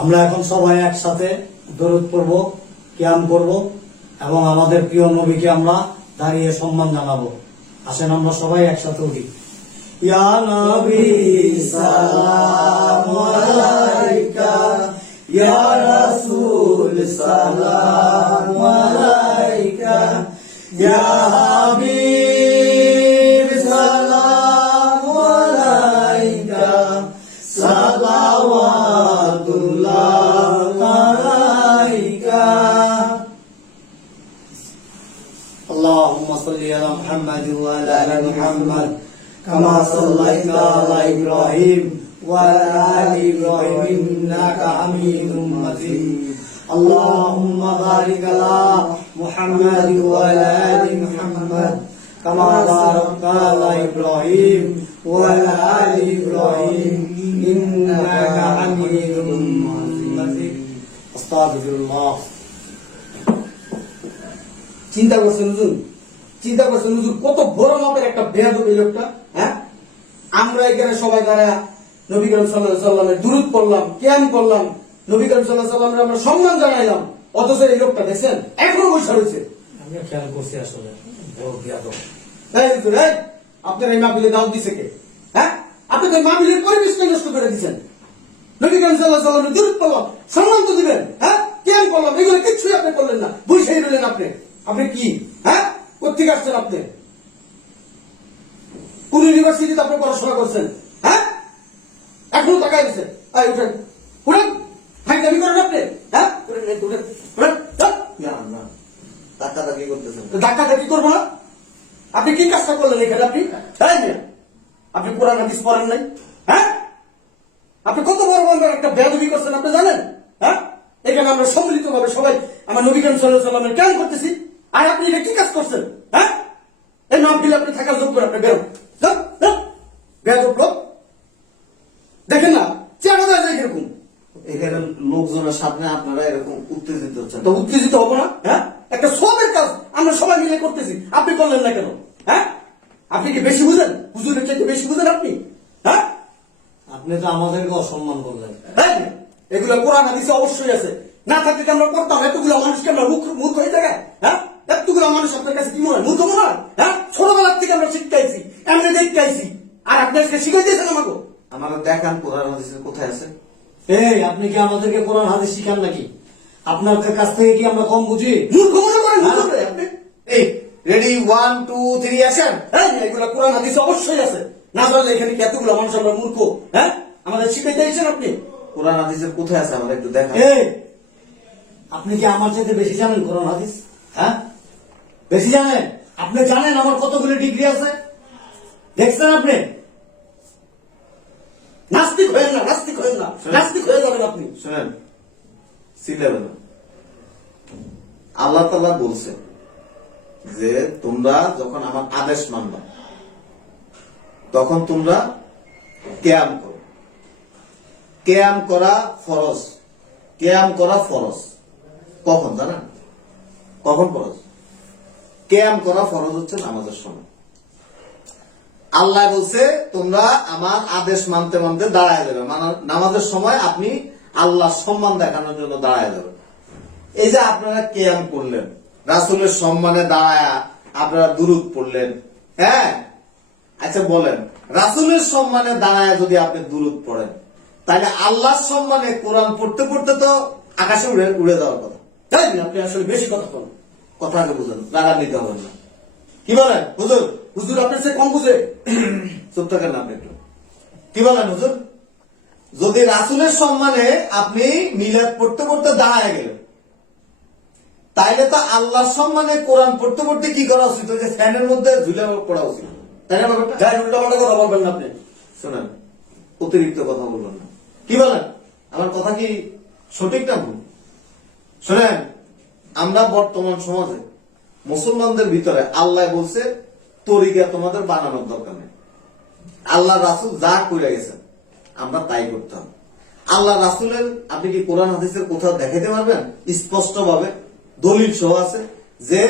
আমরা এখন সবাই একসাথে দরুদ পড়ব, কিয়াম করব এবং আমাদের প্রিয় নবীকে আমরা দাঁড়িয়ে সম্মান জানাবো। আসেন আমরা সবাই একসাথে উঠি। ইয়া নবী সালাম আলাইকা, ইয়া রাসূল সালাম আলাইকা, ইয়া হাবিব সালাম আলাইকা, সালাওয়াতুল্লাহ আলাইকা। اللهم صل على محمد وعلى ال محمد كما صليت على ابراهيم وعلى ال ابراهيم انك حميد مجيد. اللهم بارك على محمد وعلى ال محمد كما باركت على ابراهيم وعلى ال ابراهيم انك حميد مجيد. استغفر الله. চিন্তা করছেন হুজুর কত বড় মাপের একটা বেয়াদব এই লোকটা। হ্যাঁ, আমরা এখানে সবাই দ্বারা নবী করিম সাল্লাল্লাহু আলাইহি সাল্লামের দুরূদ পড়লাম, কিয়াম করলাম, নবী করিম সাল্লাল্লাহু আলাইহি সাল্লামের আমরা সম্মান জানাইলাম, অথচ এই লোকটা দেখছেন এখনো বসে রয়েছে। আমি খেয়াল করছি আসলে বড় বেয়াদব। এই হুজুর, এই আপনার এই মাহফিলে দাওয়াত দিছে কে? হ্যাঁ, আপনি তো মাহফিলের পরিবেশটা নষ্ট করে দিয়েছেন। নবী করিম সাল্লাল্লাহু আলাইহি সাল্লামের দুরূদ পড়লাম, সম্মান তো দিবেন, হ্যাঁ, কিয়াম করলাম, এগুলো কিছুই আপনি করলেন না, বসেই রইলেন আপনি কি? হ্যাঁ, কোথেকে আসছেন আপনি? কোন ইউনিভার্সিটিতে আপনি পড়াশোনা করছেন? হ্যাঁ, এখনো তাকাই দিচ্ছেন। উঠেন উঠেন, ফাইন দাবি করেন আপনি? হ্যাঁ, উঠেন। ধাক্কাধাক্কি করতেছেন। ধাক্কা ধাক্কি করবো না? আপনি কি কাজটা করলেন এখানে? আপনি কোরআন হাদিস পড়েন নাই? হ্যাঁ, আপনি কত বড় বড় একটা বেয়াদবি করছেন আপনি জানেন? হ্যাঁ, এখানে আমরা সম্মিলিত ভাবে সবাই আমার নবী করিম সাল্লাল্লাহু আলাইহি সাল্লামের কেন করতেছি, আর আপনি এটা কি কাজ করছেন? হ্যাঁ, এই মাহফিলে আপনি থাকার যোগ্য, আপনি বেরোন। বেয়াদব লোক, দেখেন না চেহারা যায় কিরকম। এখানে লোকজনের সামনে আপনারা এরকম উত্তেজিত হচ্ছেন। তো উত্তেজিত হবো না? হ্যাঁ, একটা সবের কাজ আমরা সবাই মিলে করতেছি, আপনি করলেন না কেন? হ্যাঁ, আপনি কি বেশি বুঝেন? হুজুরের চাইতে বেশি বুঝেন আপনি? হ্যাঁ, আপনি তো আমাদেরকে অসম্মান করলেন। এগুলো কোরআন হাদিসে অবশ্যই আছে, না থাকলে কি আমরা করতাম? এতগুলো মানুষকে আমরা মূর্খ হয়ে থাকে? হ্যাঁ, এতগুলো মানুষ আপনার কাছে কি মনে হয়? মূর্খ মনে হয়? হ্যাঁ, ছোটবেলার থেকে আমরা শিখাইছি, এমনি দেখাইছি, আর আপনি আজকে শিখাই দিয়েছেন আমাকে। আমাকে দেখান কোরআন হাদিসে কোথায় আছে। এই আপনি কি আমাদেরকে কোরআন হাদিস শিখান নাকি? আপনার কাছ থেকে কি আমরা কম বুঝি? মূর্খ মনে করেন আপনি? এই রেডি 1 2 3 অ্যাকশন। এগুলো কোরআন হাদিসে অবশ্যই আছে, না জানলে এখানে কি এতগুলো মানুষ আমরা মূর্খ? হ্যাঁ, আমাদের শিখাই দিয়েছেন আপনি। কোরআন হাদিসের কোথায় আছে আমাকে একটু দেখান। এই আপনি কি আমার চাইতে বেশি জানেন কোরআন হাদিস? হ্যাঁ, বেশি জানেন? আপনি জানেন আমার কতগুলো ডিগ্রি আছে? দেখছেন আপনি? নাস্তিক হয়েন না, নাস্তিক হয়ে যাবেন আপনি। শুনেন, সিলেবেন আল্লাহ তাআলা বলছে যে তোমরা যখন আমার আদেশ মানবা তখন তোমরা কিয়াম করো। কিয়াম করা ফরজ। কিয়াম করা ফরজ কখন জানেন? কখন ফরজ? কিয়াম করা ফরজ হচ্ছে নামাজের সময়। আল্লাহ বলছে তোমরা আমার আদেশ মানতে মানতে দাঁড়ায় যাবে, মানে নামাজের সময় আপনি আল্লাহর সম্মান দেখানোর জন্য দাঁড়ায় যাবেন। এই যে আপনারা কিয়াম করলেন, রাসূলের সম্মানে দাঁড়ায় আপনারা দুরূদ পড়লেন। হ্যাঁ, আচ্ছা বলেন, রাসূলের সম্মানে দাঁড়ায় যদি আপনি দুরূদ পড়েন, তাহলে আল্লাহর সম্মানে কোরআন পড়তে পড়তে তো আকাশে উড়ে যাওয়ার কথা। তাই না? আপনি আসলে বেশি কথা বলেন। কথা আগে বুঝেন, রাগা নিতে হবে না। কি বলেন হুজুর? হুজুর আপনার সে কম বুঝে। চুপ থাকেন আপনি একটু। কি বলেন হুজুর? যদি রাসূলের সম্মানে আপনি মিলাদ পড়তে পড়তে দাঁড়ায় গেলেন, তাইলে তো আল্লাহর সম্মানে কোরআন পড়তে পড়তে কি করা উচিত? ওই যে ফ্যানের মধ্যে ঝুলে পড়া উচিত, তাই না? ব্যাপারটা যাই উল্টাপাল্টা কথা বলবেন না আপনি। শোনেন, অতিরিক্ত কথা বলবেন না। কি বলেন? আমার কথা কি সঠিক না ভুল? শোনেন, আমরা বর্তমান সমাজে মুসলমানদের ভিতরে আল্লাহ বলছে তরিকা তোমাদের বানানোর দরকার নেই। আল্লাহ রাসূল যা কইরা গেছেন আমরা তাই করতে হবে। আল্লাহ রাসূলের আপনি কি কোরআন হাদিসের কোথাও দেখাতে পারবেন স্পষ্ট ভাবে দলিল সহ আছে যে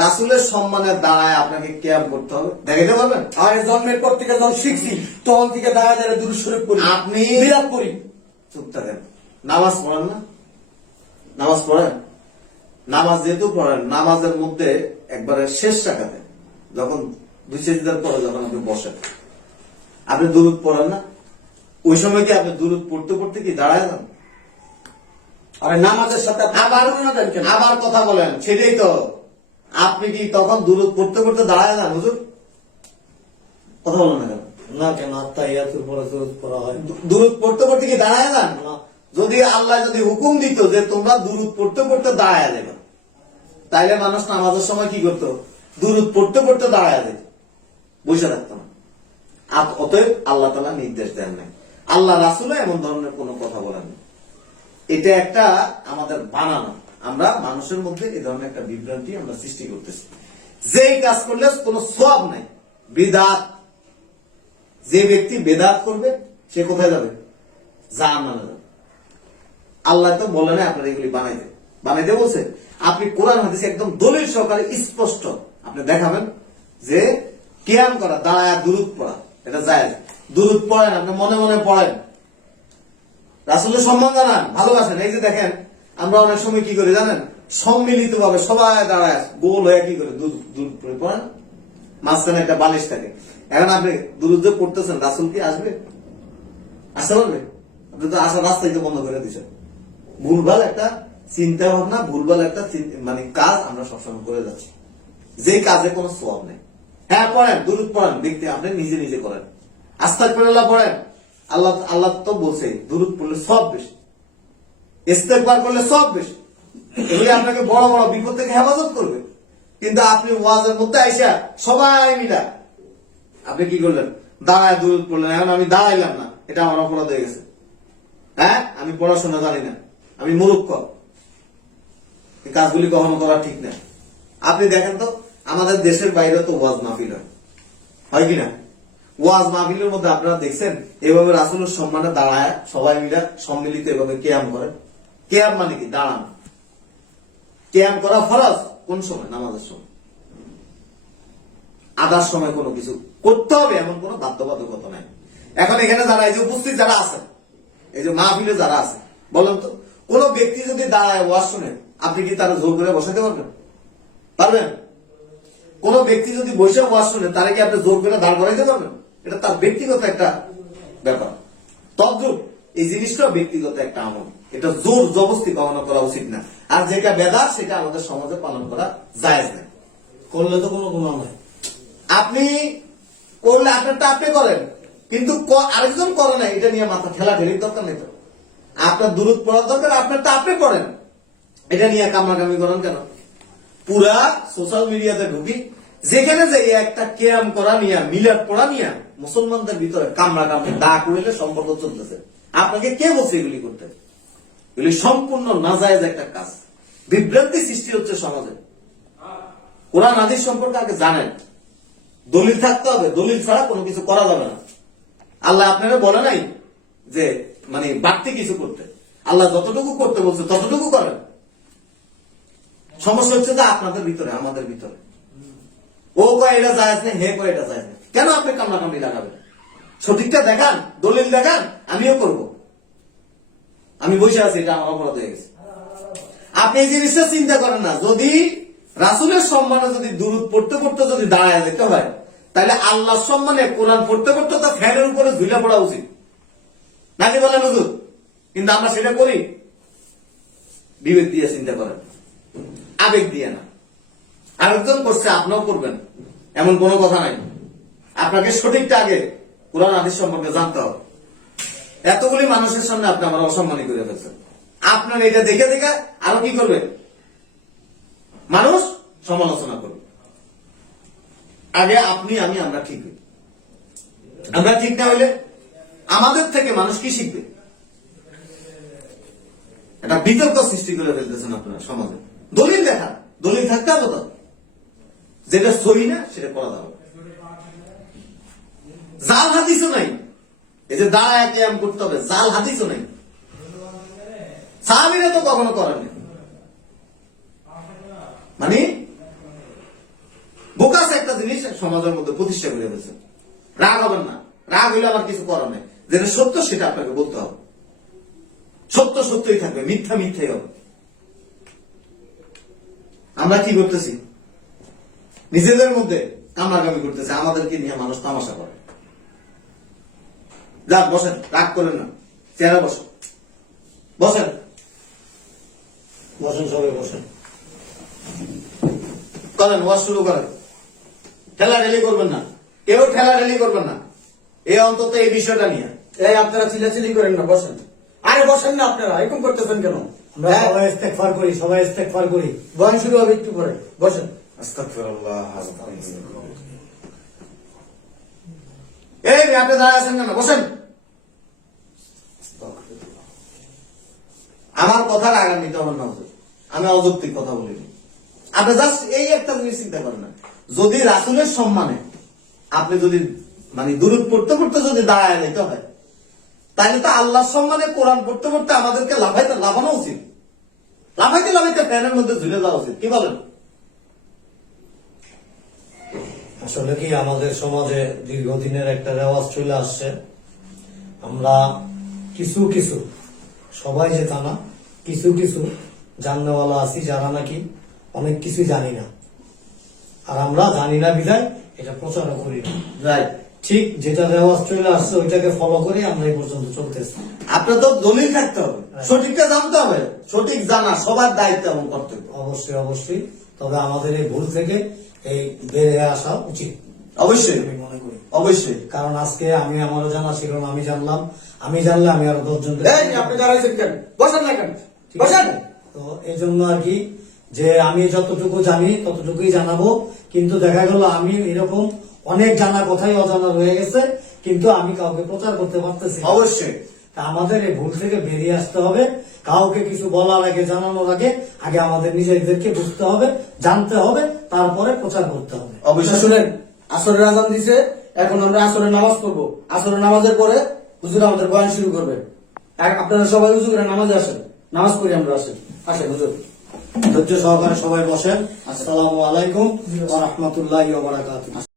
রাসূলের সম্মানে দাঁড়ায় আপনাকে কিয়াম করতে হবে? দেখাতে পারবেন? আর জন্মের পর থেকে যখন শিখছি তখন থেকে দাঁড়ায় দাঁড়ায় দুরূদ শরীফ পড়ি, আপনি মিলাদ পড়ি। চুপ থাকেন। নামাজ পড়েন না? নামাজ পড়েন? নামাজ যেহেতু পড়েন, নামাজের মধ্যে একবারে শেষ রাখাতে যখন দুই সেজদার পরে যখন আপনি বসেন, আপনি দুরূদ পড়েন না? ওই সময় কি আপনি দুরূদ পড়তে পড়তে কি দাঁড়ায় যান? আরে নামাজের সাথে আপনি আবার তুলনা দেন কেন? আবার কথা বলেন, সেটাই তো। আপনি কি তখন দুরূদ পড়তে পড়তে দাঁড়ায় যান হুজুর? কথা বলেন না কেন? না কেন আত্মাহিয়াতুর পরে দরুদ পড়া হয়? দুরূদ পড়তে পড়তে কি দাঁড়ায় যান? না। যদি আল্লাহ যদি হুকুম দিত যে তোমরা দুরূদ পড়তে পড়তে দাঁড়ায় যাবে, তাইলে মানুষ নামাজের সময় কি করতো? দুরূদ পড়তে পড়তে দাঁড়ায় যেত, বসে থাকতো না। অতএব আল্লাহ তাআলা নির্দেশ দেন নাই, আল্লাহ রাসূলও এমন ধরনের কোনো কথা বলেন না। এটা একটা আমাদের বানানো, আমরা মানুষের মধ্যে এই ধরনের একটা বিভ্রান্তি আমরা সৃষ্টি করতেছি। যেই কাজ করলে কোনো সওয়াব নাই, বিদআত। যে ব্যক্তি বেদাত করবে সে কোথায় যাবে? জাহান্নামে যাবে। আল্লাহ তো বলে না আপনারা এগুলি বানাইতে বলছে। আপনি কোরআন হাদিসে একদম দলিল সহকারে স্পষ্ট আপনি দেখাবেন যে কিয়াম করা, দাঁড়ায় দুরূদ পড়া এটা জায়েজ। দুরূদ পড়েন, আপনি মনে মনে পড়েন, রাসূলের সম্মান জানান, ভালোবাসেন। এই যে দেখেন, আমরা অনেক সময় কি করি জানেন? সম্মিলিত ভাবে সবাই দাঁড়ায় গোল হয়ে কি করে দুরূদ পড়েন, মাঝখানে একটা বালিশ থাকে। এখন আপনি দুরূদ যে পড়তেছেন, রাসূল কি আসবে? আসতে পারবে? আপনি তো আসার রাস্তাই তো বন্ধ করে দিচ্ছেন। ভুলভাল একটা চিন্তা ভাবনা, ভুলভাল একটা মানে কাজ আমরা সবসময় করে যাচ্ছি, যে কাজে কোনো সওয়াব নেই। হ্যাঁ পড়েন, দুরূদ পড়েন, দেখতে আপনি নিজে নিজে করেন, আস্তাগফিরুল্লাহ পড়েন। আল্লাহ তো বলছে দুরূদ পড়লে সওয়াব বেশি, ইস্তেগফার করলে সওয়াব বেশি। এগুলি আপনাকে বড় বড় বিপদ থেকে হেফাজত করবে। কিন্তু আপনি ওয়াজের মধ্যে আইসা সবাই মিলা আপনি কি করলেন? দাঁড়ায় দুরূদ পড়লেন। এখন আমি দাঁড়াইলাম না, এটা আমার অপরাধ হয়ে গেছে। হ্যাঁ, আমি পড়াশোনা জানি না, আমি মূর্খ। এই কাজগুলি কখনো করা ঠিক না। আপনি দেখেন তো, আমাদের দেশের বাইরে তো ওয়াজ মাহফিল হয় কিনা? ওয়াজ মাহফিলের মধ্যে আপনারা দেখছেন এভাবে রাসূলের সম্মানে দাঁড়ায় সবাই মিলে সম্মিলিত এভাবে কিয়াম করেন? কিয়াম মানে কি? দাঁড়ানো। কিয়াম করা ফরজ কোন সময়? নামাজের সময়। আদার সময় কোনো কিছু করতে হবে এমন কোনো বাধ্যবাধকতা নাই। এখন এখানে যারা এই যে উপস্থিত যারা আছেন, এই যে মাহফিলে যারা আছে, বলেন তো, কোন ব্যক্তি যদি দাঁড়ায় ওয়াজ শুনে, আপনি কি তারা জোর করে বসাতে পারবেন? পারবেন? কোন ব্যক্তি যদি বসে ওয়াজ শুনে, তারা কি আপনি জোর করে দাঁড় করাইতে পারবেন? এটা তার ব্যক্তিগত একটা ব্যাপার। তদ্রুপ এই জিনিসটাও ব্যক্তিগত একটা আমল, এটা জোর জবরদস্তি কখনো করা উচিত না। আর যেটা বেদাত সেটা আমাদের সমাজে পালন করা জায়েজ না। করলে তো কোনো গুনাহ নাই। আপনি করলে আপনারটা আপনি করেন, কিন্তু আরেকজন করে না, এটা নিয়ে মাথা ঠেলাঠেলির দরকার নেই তো। আপনার দুরূদ পড়ার দরকার, আপনারটা আপনি পড়েন, এটা নিয়ে কামড়াকামি করেন কেন? পুরা সোশ্যাল মিডিয়াতে ঢুকি, যেখানে যে একটা কিয়াম করা নিয়ে, মিলাদ পড়া নিয়ে মুসলমানদের ভিতরে কামড়াকামড়ি দা করিলে সম্পর্ক চলতেছে। আপনাকে কে বলছে এগুলি করতে? এগুলি সম্পূর্ণ নাজায়েজ একটা কাজ। বিভ্রান্তি সৃষ্টি হচ্ছে সমাজে। কোরআন হাদিস সম্পর্কে আগে জানেন, দলিল থাকতে হবে, দলিল ছাড়া কোনো কিছু করা যাবে না। আল্লাহ আপনারা বলে নাই যে মানে বাড়তি কিছু করতে। আল্লাহ যতটুকু করতে বলছে ততটুকু করেন। সমস্যা হচ্ছে যে আপনাদের ভিতরে, আমাদের ভিতরে। ও কয় এটা জায়েজ নেই, হে কয় এটা জায়েজ নেই। কেন আপনি কামড়াকামড়ি লাগাবেন? সঠিকটা দেখান, দলিল দেখান, আমিও করব। আমি বসে আছি, এটা আমার অপরাধ হয়ে গেছে। আপনি এই জিনিসটা চিন্তা করেন না। যদি রাসূলের সম্মানে যদি দুরূদ পড়তে পড়তে যদি দাঁড়ায় যেতে হয়, তাহলে আল্লাহর সম্মানে কোরআন পড়তে পড়তে তো ফ্যানের উপরে ঝুলে পড়া উচিত নাকি বলেন হুজুর? কিন্তু আমরা সেটা করি বিবেক দিয়ে চিন্তা করেন, আবেগ দিয়ে না। আরেকজন করছে, আপনিও করবেন, এমন কোনো কথা নাই। আপনাকে সঠিকটা আগে কোরআন হাদিস সম্পর্কে জানতে হবে। এতগুলি মানুষের সামনে আপনি আমার অসম্মানী করে ফেলছেন। আপনার এটা দেখে দেখে আরো কি করবে? মানুষ সমালোচনা করবে। আগে আপনি আমি আমরা ঠিক হই। আমরা ঠিক না হইলে আমাদের থেকে মানুষ কি শিখবে? একটা বিতর্ক সৃষ্টি করে ফেলতেছেন আপনারা সমাজে। দলিল দেখা, দলিল থাকতে হবে তো, যেটা সহি না সেটা করা যাবে। জাল হাদিসও নাই। এই যে দাঁড়ায় কিয়াম করতে হবে, জাল হাদিসও নাই। সাহাবীরা তো কখনো করেনি। মানে বোকাস একটা জিনিস সমাজের মধ্যে প্রতিষ্ঠা করে ফেলছে। রাগ হবেন না, রাগ হইলে আবার কিছু করার নেই। যেটা সত্য সেটা আপনাকে বলতে হবে। সত্য সত্যই থাকবে, মিথ্যা মিথ্যাই হবে। আমরা কি করতেছি? নিজেদের মধ্যে কামড়াকামি করতেছে, আমাদেরকে নিয়ে মানুষ তামাশা করে। যাক বসেন, রাগ করেন না, চেয়ারে বসেন, বসেন। বসেন, সবাই বসেন। করেন, ওয়াজ শুরু করেন। ঠেলা ঠেলি করবেন না, কেউ ঠেলা ঠেলি করবেন না, এই অন্তত এই বিষয়টা নিয়ে। এই আপনারা চিল্লাচিল্লি করেন না, বসেন। আরে বসেন না, আপনারা এরকম করতেছেন কেন? আমরা সবাই ইস্তেগফার করি, সবাই ইস্তেগফার করি। বয়ান শুরু হবে একটু পরে, বসেন। আস্তাগফিরুল্লাহ। এই আপনি দাঁড়ায় আছেন কেন? বসেন। আমার কথার আগাম নিতে হবে না, হুজুর। আমি অযৌক্তিক কথা বলিনি। আপনি জাস্ট এই একটা জিনিস চিন্তা করেন না, যদি রাসূলের সম্মানে আপনি যদি মানে দুরূদ পড়তে পড়তে যদি দাঁড়ায় নিতে হয়, তাহলে তো আল্লাহর সম্মানে কোরআন পড়তে পড়তে আমাদেরকে লাফানো উচিত। লাফাইতে ফ্যানের মধ্যে ঝুলে যাওয়া উচিত। কি বলেন? আসলে কি আমাদের সমাজে দীর্ঘদিনের একটা রেওয়াজ চলে আসছে, আমরা কিছু কিছু, সবাই যে তা না, কিছু কিছু জাননেওয়ালা আছি যারা নাকি অনেক কিছু জানি না, আর আমরা জানি না বিধায় এটা প্রচারও করি না। রাইট। ঠিক যেটা রেওয়াজ চলে আসছে ওইটাকে ফলো করে আমরা এই পর্যন্ত চলতেছি। আপনার তো দলিল থাকতে হবে, সঠিকটা জানতে হবে। সঠিক জানা সবার দায়িত্ব এবং কর্তব্য। অবশ্যই অবশ্যই, তবে আমাদের এই ভুল থেকে এই বের হয়ে আসা উচিত অবশ্যই, আমি মনে করি। অবশ্যই। কারণ আজকে আমারও জানা ছিল না, আমি জানলাম, আমি জানলে আমি আরো 10 জনকে। এই আপনি দাঁড়াইছেন কেন? বসেন না কেন? ঠিক বসেন। আছে? তো এই জন্য আর কি, যে আমি যতটুকু জানি ততটুকুই জানাবো, কিন্তু দেখা গেল আমি এরকম অনেক জানা কথাই অজানা রয়ে গেছে, কিন্তু আমি কাউকে প্রচার করতে পারতেছি না। অবশ্যই। তা আমাদের এই ভুল থেকে বেরিয়ে আসতে হবে। কাউকে কিছু বলার আগে, জানানোর আগে আমাদের নিজেদেরকে বুঝতে হবে, জানতে হবে, তারপরে প্রচার করতে হবে। অবশ্যই। শুনেন, আসরের আজান দিছে, এখন আমরা আসরের নামাজ পড়বো। আসরের নামাজের পরে হুজুর আমাদের বয়ান শুরু করবে। আর আপনারা সবাই হুজুর নামাজে আসেন, নামাজ পড়ি আমরা। আসেন হুজুর। ধৈর্য সহকারে সবাই বসেন। আসসালামু আলাইকুম ওয়া রাহমাতুল্লাহি ওয়া বারাকাতুহু।